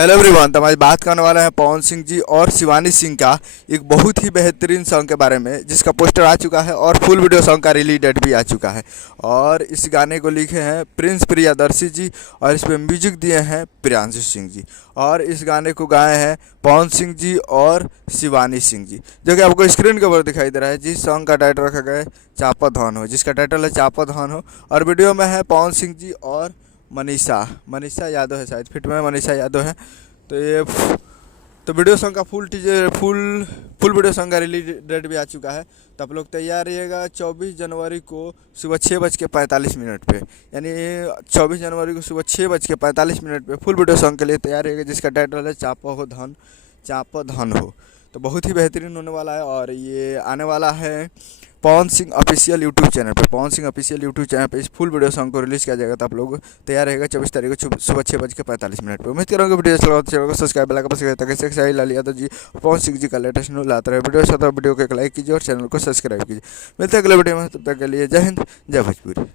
Hello everyone. तो आज बात करने वाले हैं पवन सिंह जी और शिवानी सिंह का एक बहुत ही बेहतरीन सॉन्ग के बारे में, जिसका पोस्टर आ चुका है और फुल वीडियो सॉन्ग का रिलीज डेट भी आ चुका है। और इस गाने को लिखे हैं प्रिंस प्रियदर्शी जी और इस पर म्यूजिक दिए हैं प्रियांशु सिंह जी। और इस गाने को गाए हैं पवन सिंह जी और शिवानी सिंह जी, जो कि आपको स्क्रीन के ऊपर दिखाई दे रहा है। जिस सॉन्ग का टाइटल रखा गया है चापा धान हो, जिसका टाइटल है चापा धान हो। और वीडियो में है पवन सिंह जी और मनीषा यादव है, शायद फिट में मनीषा यादव है। तो वीडियो सॉन्ग का फुल वीडियो सॉन्ग का रिलीज डेट भी आ चुका है। तो आप लोग तैयार रहिएगा 24 जनवरी को सुबह 6:45 पे, यानी 24 जनवरी को सुबह 6:45 पे फुल वीडियो सॉन्ग के लिए तैयार रहिएगा, जिसका टाइटल है चापा धन हो। तो बहुत ही बेहतरीन होने वाला है और ये आने वाला है Pawan Singh official YouTube channel पे। Pawan Singh official YouTube channel पे इस फुल वीडियो सॉन्ग को रिलीज़ किया जाएगा। तो आप लोग तैयार रहेगा 24 तारीख को सुबह 6:45 पे। उम्मीद करूँगा वीडियो अच्छा लगा तो चैनल को सब्सक्राइब बेल आइकन प्रेस करके साहिल लाल यादव जी पवन सिंह जी का लेटेस्ट न्यूज़ लाता रहे। वीडियो अच्छा तो वीडियो को एक लाइक कीजिए और चैनल को सब्सक्राइब कीजिए। मिलते हैं अगले वीडियो में, तब तक के लिए जय हिंद जय भोजपुरी।